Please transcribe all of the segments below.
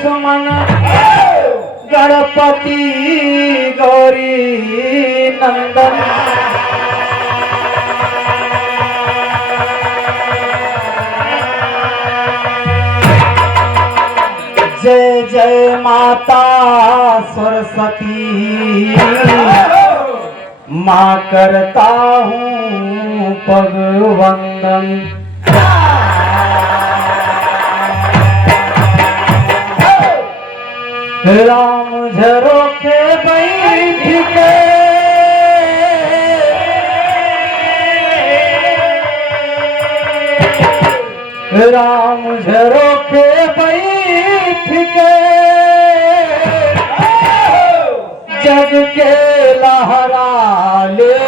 सुमन गणपति गौरी नंदन जय जय माता सरस्वती माँ करता हूँ पग वंदन। राम झरोखे बैठ के राम झरोखे बैठ के जग के लहरा ले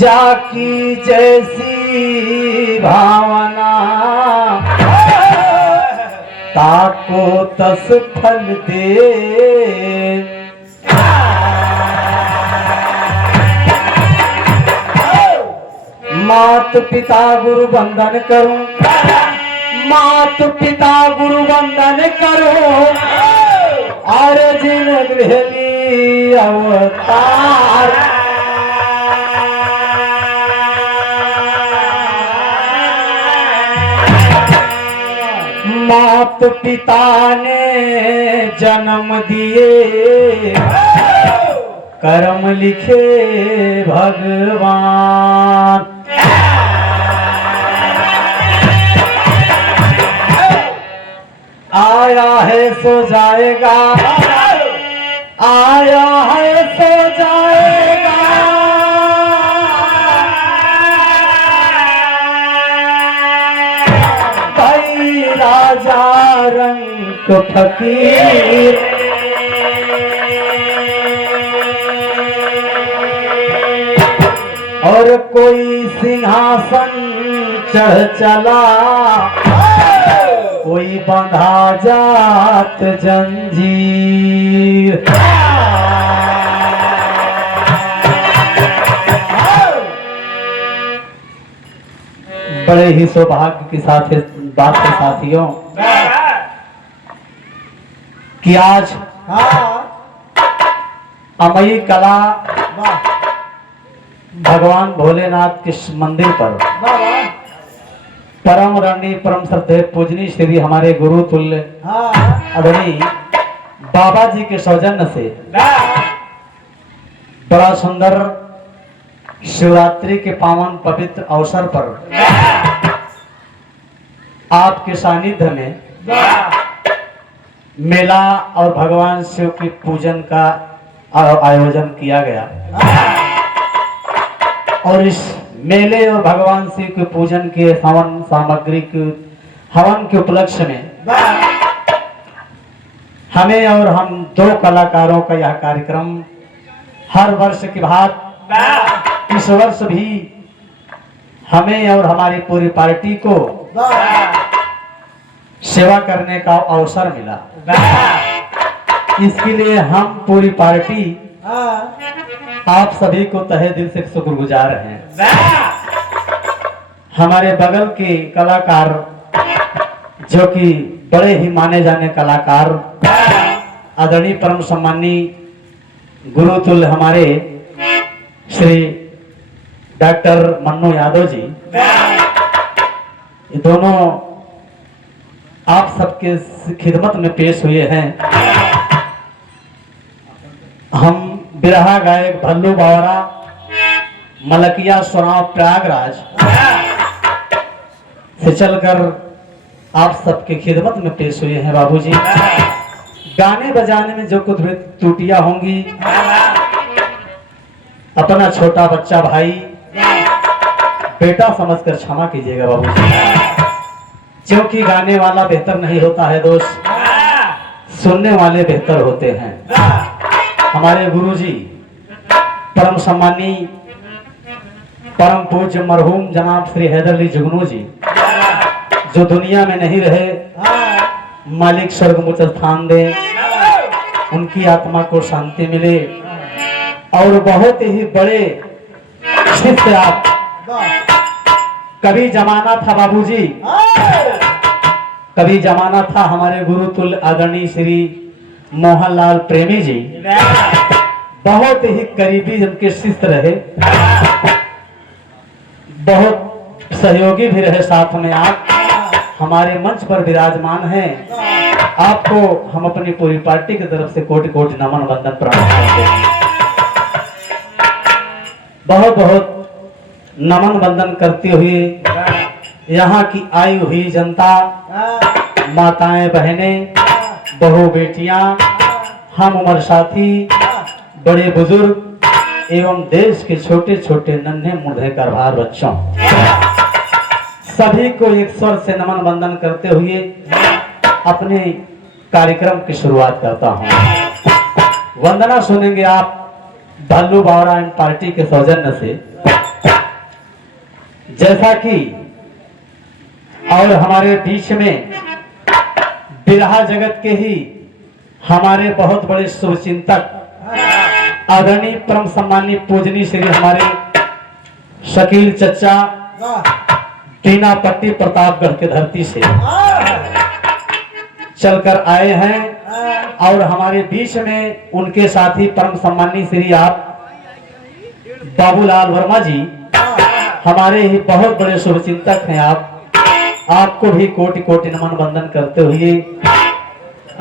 जाकी जैसी भावना ताको तस फल दे। मात पिता गुरु वंदन करूं, मात पिता गुरु वंदन करूं और जिन गृहली अवतार मात पिता ने जन्म दिए कर्म लिखे भगवान। आया है सो जाएगा, आया है सो जाएगा, भाई राजा रंग फकीर और कोई सिंहासन चढ़ चला, कोई बंधा जात जंजीर। बड़े ही सौभाग्य के साथ इस बात के साथियों कि आज अमई कला भगवान भोलेनाथ के मंदिर पर परम रणनी परम श्रद्धेय पूजनीय श्री हमारे गुरु तुल्य आदरणीय बाबा जी के सौजन्य से बड़ा सुंदर शिवरात्रि के पावन पवित्र अवसर पर आपके सानिध्य में मेला और भगवान शिव के पूजन का आयोजन किया गया और इस मेले और भगवान शिव के पूजन के हवन सामग्री के हवन के उपलक्ष्य में हमें और हम दो कलाकारों का यह कार्यक्रम हर वर्ष की भांति इस वर्ष भी हमें और हमारी पूरी पार्टी को सेवा करने का अवसर मिला। इसके लिए हम पूरी पार्टी आप सभी को तहे दिल से शुक्रगुजार हैं। हमारे बगल के कलाकार जो कि बड़े ही माने जाने कलाकार आदरणीय परम सम्मानीय गुरुतुल्य हमारे श्री डॉक्टर मन्नू यादव जी, ये दोनों आप सबके खिदमत में पेश हुए हैं। हम बिरहा गायक भल्लू बावरा मलकिया सुराव प्रयागराज से चलकर आप सबके खिदमत में पेश हुए हैं। बाबूजी गाने बजाने में जो कुछ त्रुटियां होंगी अपना छोटा बच्चा भाई बेटा समझकर क्षमा कीजिएगा बाबूजी, क्योंकि गाने वाला बेहतर नहीं होता है दोस्त, सुनने वाले बेहतर होते हैं। हमारे गुरुजी परम सम्मानी परम पूज्य मरहूम जनाब श्री हैदर अली जुगनू जी, जो दुनिया में नहीं रहे, मालिक स्वर्ग मुझ स्थान दे, उनकी आत्मा को शांति मिले। और बहुत ही बड़े शिष्य आप, कभी जमाना था बाबूजी, कभी जमाना था हमारे गुरु तुल्य आदरणीय श्री मोहनलाल प्रेमी जी, बहुत ही करीबी उनके शिष्य रहे, बहुत सहयोगी भी रहे साथ में। आप हमारे मंच पर विराजमान हैं, आपको हम अपनी पूरी पार्टी की तरफ से कोटि कोटि नमन वंदन प्रणाम करते हैं। बहुत बहुत नमन वंदन करते हुए यहाँ की आई हुई जनता, माताएं बहनें, बहू बेटियां, हम उम्र साथी, बड़े बुजुर्ग एवं देश के छोटे छोटे नन्हे मुंडे करभार बच्चों, सभी को एक स्वर से नमन वंदन करते हुए अपने कार्यक्रम की शुरुआत करता हूं। वंदना सुनेंगे आप भल्लू बावरा एंड पार्टी के सौजन्य से। जैसा कि और हमारे बीच में बिरहा जगत के ही हमारे बहुत बड़े शुभचिंतक आदरणीय परम सम्मानीय पूजनीय श्री हमारे शकील चच्चा टीना पट्टी प्रतापगढ़ के धरती से चलकर आए हैं, और हमारे बीच में उनके साथी परम सम्मानीय श्री आप बाबूलाल वर्मा जी, हमारे ही बहुत बड़े शुभचिंतक हैं। आपको भी कोटि कोटि नमन वंदन करते हुए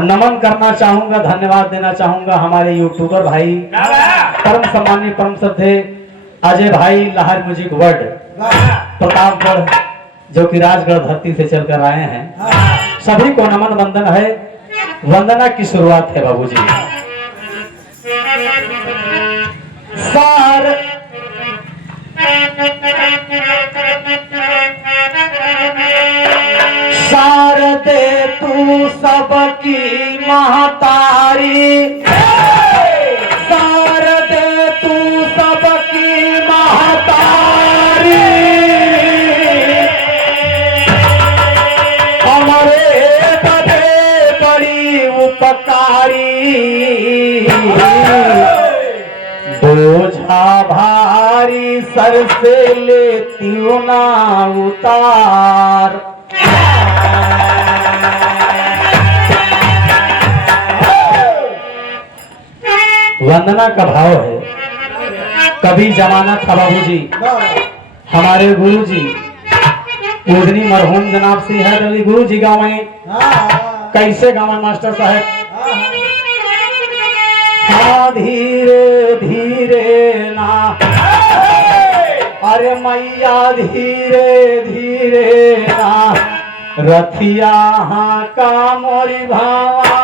नमन करना चाहूंगा, धन्यवाद देना चाहूंगा हमारे यूट्यूबर भाई परम सम्मानीय परम श्रद्धे अजय भाई लहर म्यूजिक वर्ल्ड प्रतापगढ़, जो कि राजगढ़ धरती से चलकर आए हैं। सभी को नमन वंदन है। वंदना की शुरुआत है बाबूजी। सार शारदे तू सबकी महतारी, शारदे तू सबकी महतारी, हमारे बड़े बड़ी उपकारी, बोझा भारी सर से लेती हूँ ना उतार। वंदना का भाव है। कभी जमाना था बाबूजी, हमारे गुरु जी पूजनी मरहूम जनाब श्री हैदर अली गुरु जी गाँव कैसे गाँव मास्टर साहब, हाँ धीरे धीरे ना, अरे मैया धीरे धीरे ना, रथिया हाँ का मोरी भावा,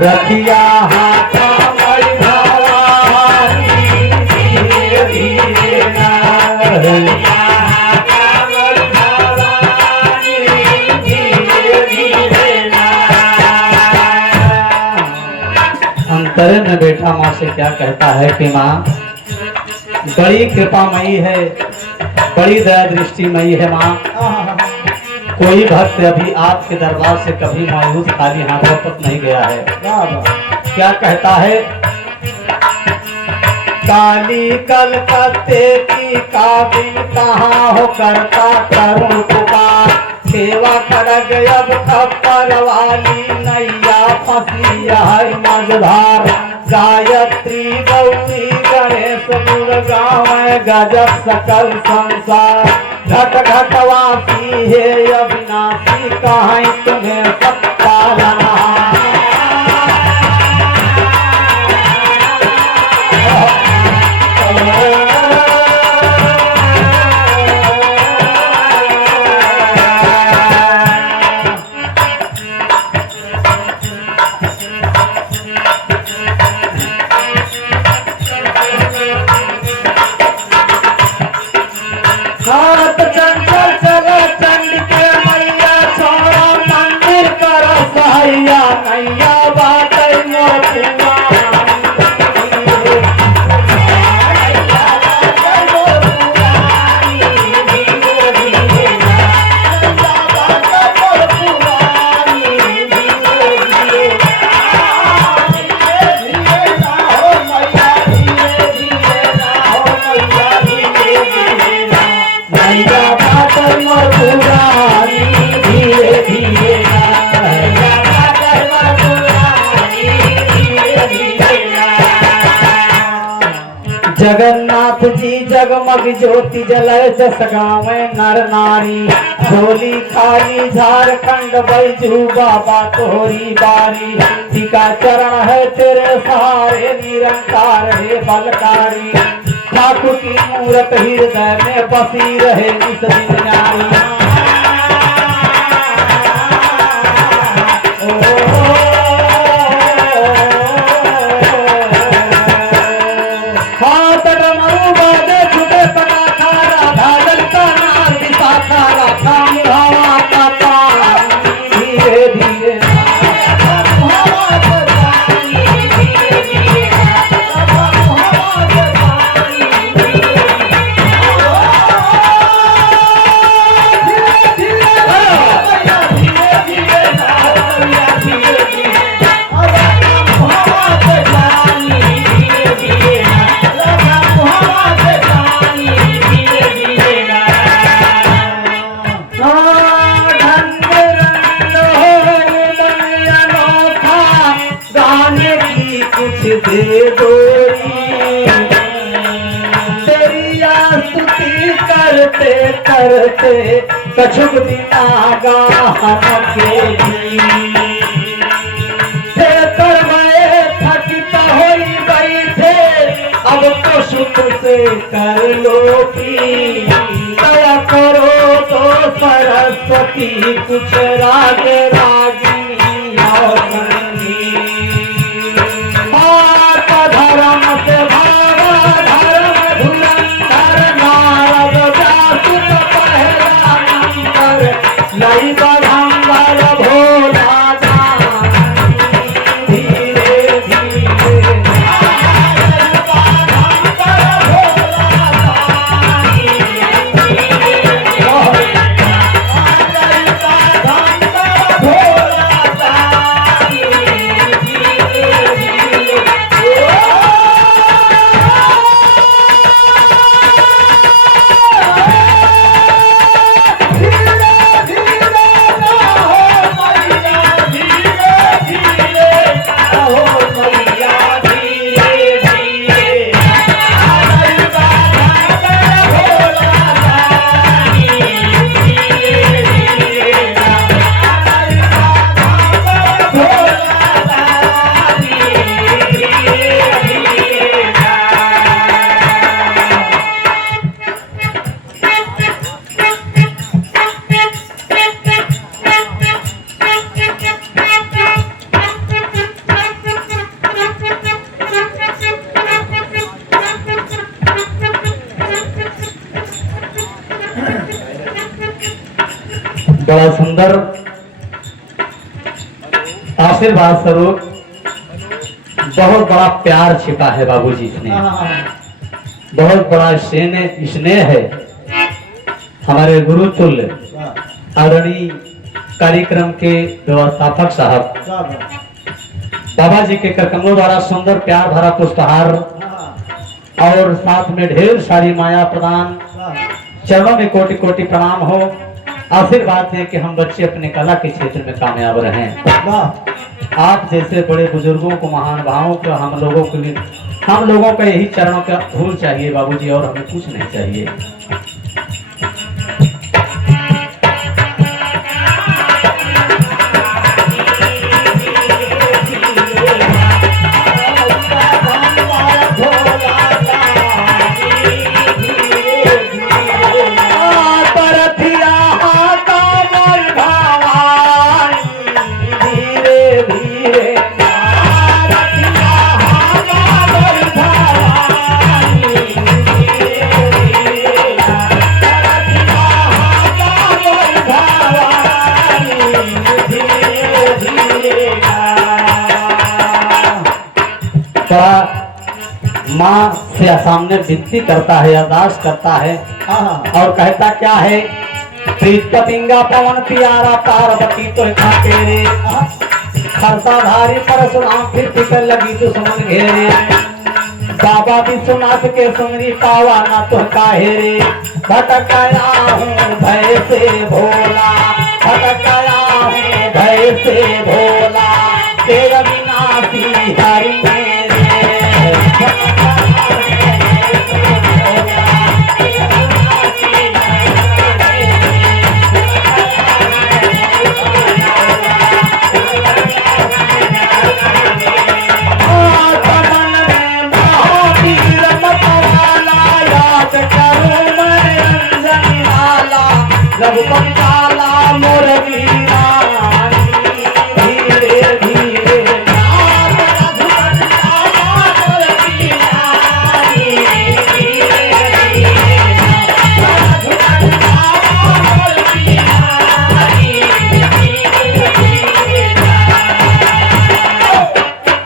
रखिया अंतरे में बैठा माँ से क्या कहता है कि माँ बड़ी कृपामयी है, बड़ी दया दृष्टिमयी है माँ। कोई भक्त अभी आपके दरबार से कभी मायूस खाली हाथ वापस नहीं गया है। क्या कहता है, काली कलकत्ते की काबिल कहाँ हो करता करुण पुकार, सेवा कर अब खप्पर वाली नैया फंसी है मझधार, गायत्री गौरी गणेश दुर्गा गजब सकल संसार, घट घटवासी है अविनाशी, कहीं तुम्हें सब पालना। चंचल चलो चंड के मैया, छोड़ा मंदिर करो सैया, मैया बात जगन्नाथ जी जगमग ज्योति जलय जस गावे नर नारी, झोली खाली झारखंड बैजू बाबा तोहरी बारी, टीका चरण है तेरे सहारे निरंकार है बलकारी, ठाकुर की मूरत हृदय में बसी रहे निस दिन न्यारी। दे गोरी तेरी स्तुति करते करते कछुक दिना गाहन के करवाए थकित हो बैठे, अब तो शुक्र से कर लो दया करो तो सरस्वती, कुछ राग रागी और बड़ा सुंदर आशीर्वाद स्वरूप बहुत बड़ा प्यार छिपा है बाबूजी इसमें, बहुत बड़ा स्नेह है। हमारे गुरु तुल्य आदरणीय कार्यक्रम के व्यवस्थापक साहब बाबा जी के करकमलों द्वारा सुंदर प्यार भरा पुष्पहार और साथ में ढेर सारी माया प्रदान, चरणों में कोटि कोटि प्रणाम हो। आशीर्वाद है कि हम बच्चे अपने कला के क्षेत्र में कामयाब रहें। आप जैसे बड़े बुजुर्गों को, महानुभावों को, हम लोगों के लिए, हम लोगों का यही चरणों का धूल चाहिए बाबूजी, और हमें कुछ नहीं चाहिए। माँ से सामने विनती करता है, अरदास करता है और कहता क्या है, प्रीत पतिंगा पवन प्यारा पार्वती तो खाते रे, खरसा धारी परशुराम फिर फिकर लगी दुश्मन घेरे, बाबा विश्वनाथ के सुमरी पावा ना तो काहे रे, भटकाया हूँ भय से भोला, भटकाया हूँ भय से भोला, तेरा विनाशी हरि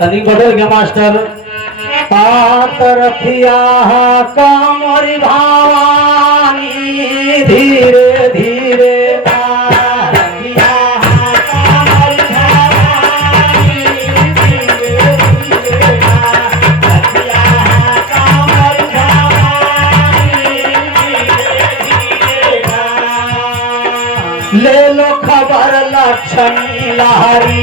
तनी बदल गया मास्टर। पातरथिया कामरी भावानी धीरे धीरे ले लो खबर लक्ष्मी लहरी,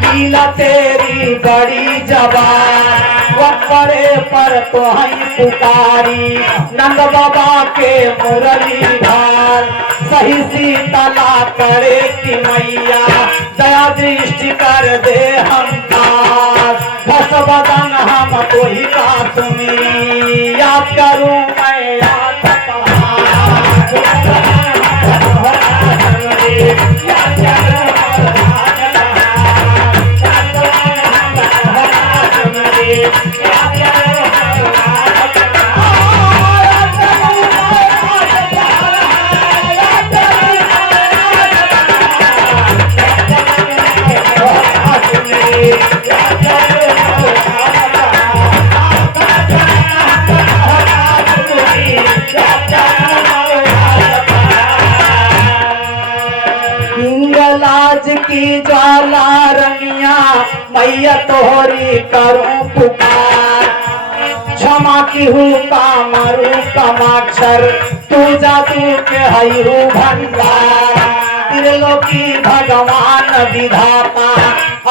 लीला तेरी बड़ी जबान, वक्रे पर तो हई पुकारी, नंद बाबा के मुरली धार, सही शीतला करे कि मैया, दया दृष्टि कर दे हम भस बदन हम कोई का सुमी, याद करूं मैं याद लाज की ज्वाला रंगिया मैया तोहरी करूं पुकार, क्षमा की हूँ कामरू कमाक्षर, तू जादू के हयू भंडार, त्रिलोकी भगवान विधाता,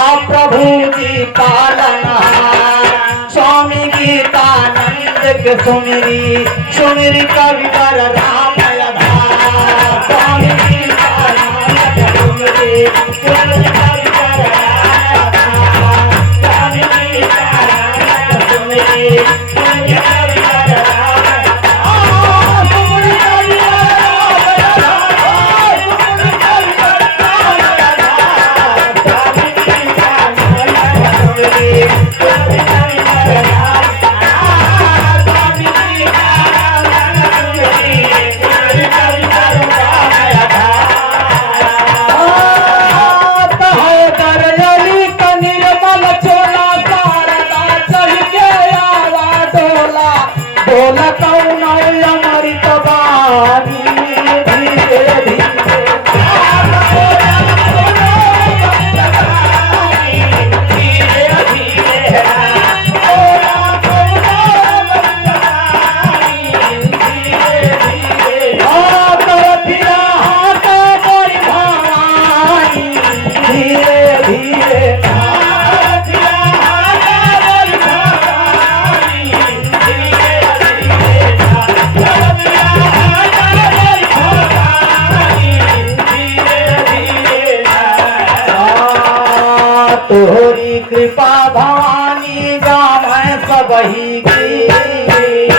आप प्रभु जी पालनहार, स्वामी गीतानंद के सुमिरी, सुमिरी कविवर राम आधार, स्वामी जाएगी।